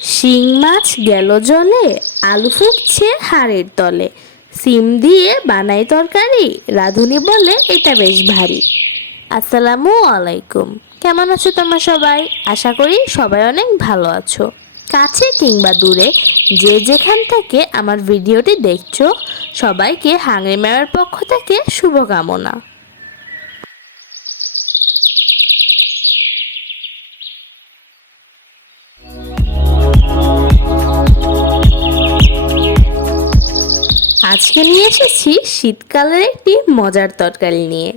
শিং মাছ গেল জলে, আলু ফুটছে হাড়ের তলে। সিম দিয়ে বানাই তরকারি, রাঁধুনি বলে এটা বেশ ভারী। আসসালামু আলাইকুম। কেমন আছো তোমরা সবাই? আশা করি সবাই অনেক ভালো আছো। কাছে কিংবা দূরে যে যেখান থেকে আমার ভিডিওটি দেখছো, সবাইকে হাঙরি মেলার পক্ষ থেকে শুভকামনা। আজকে নিয়ে এসেছি শীতকালের একটি মজার তরকারি নিয়ে,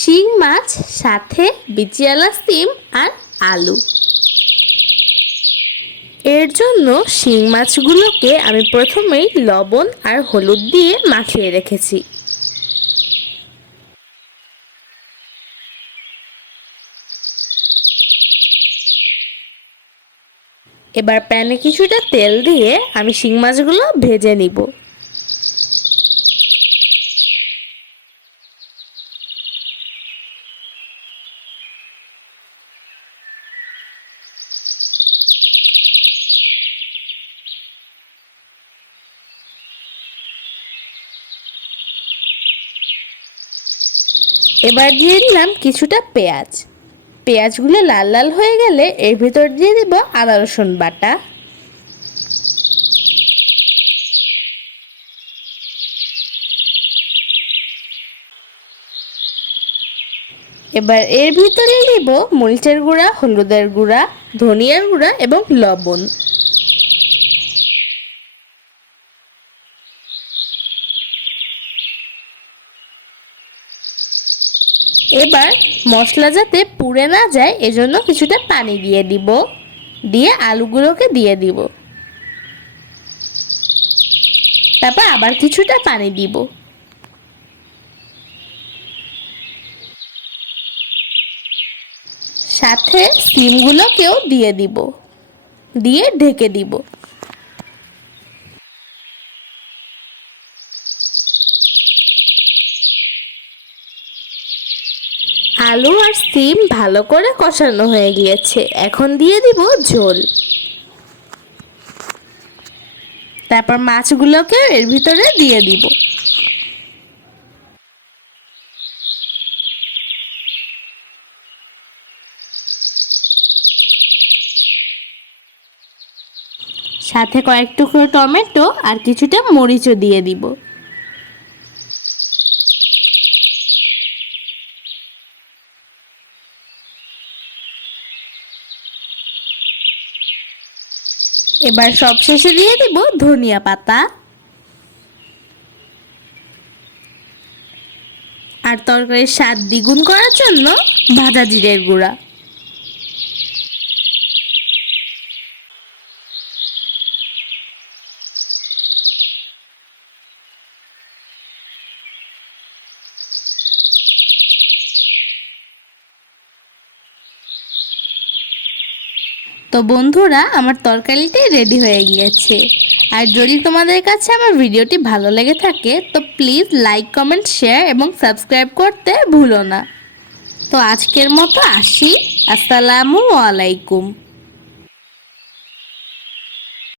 শিং মাছ সাথে বিচিয়ালা সিম আর আলু। এর জন্য শিং মাছগুলোকে আমি প্রথমেই লবণ আর হলুদ দিয়ে মাখিয়ে রেখেছি। এবার প্যানে কিছুটা তেল দিয়ে আমি শিং মাছগুলো ভেজে নিব। এবার দিয়ে দিলাম কিছুটা পেঁয়াজ। পেঁয়াজগুলো লাল লাল হয়ে গেলে এর ভিতর দিয়ে দিব আদা রসুন বাটা। এবার এর ভিতরে দিব মরিচের গুঁড়া, হলুদের গুঁড়া, ধনিয়ার গুঁড়া এবং লবণ। এবার মশলা যাতে পুড়ে না যায় এজন্য কিছুটা পানি দিয়ে দিব, দিয়ে আলুগুলোকে দিয়ে দিব। তারপর আবার কিছুটা পানি দিব। সাথে সিমগুলোকেও দিয়ে দিব, দিয়ে ঢেকে দিব। আলু আর সিম ভালো করে কষানো হয়ে গিয়েছে, এখন দিয়ে দিব ঝোল। তারপর মাছগুলোকে এর ভিতরে দিয়ে দিব। সাথে কয়েক টুকরো টমেটো আর কিছুটা মরিচও দিয়ে দিব। এবার সবশেষে দিয়ে দিব ধনিয়া পাতা আর তরকারির স্বাদ দ্বিগুণ করার জন্য ভাজা জিরের গুঁড়া। তো বন্ধুরা, আমার তরকারিটি রেডি হয়ে গিয়েছে। আর যদি তোমাদের কাছে আমার ভিডিওটি ভালো লেগে থাকে তো প্লিজ লাইক, কমেন্ট, শেয়ার এবং সাবস্ক্রাইব করতে ভুলো না। তো আজকের মতো আসি। আসসালামু আলাইকুম।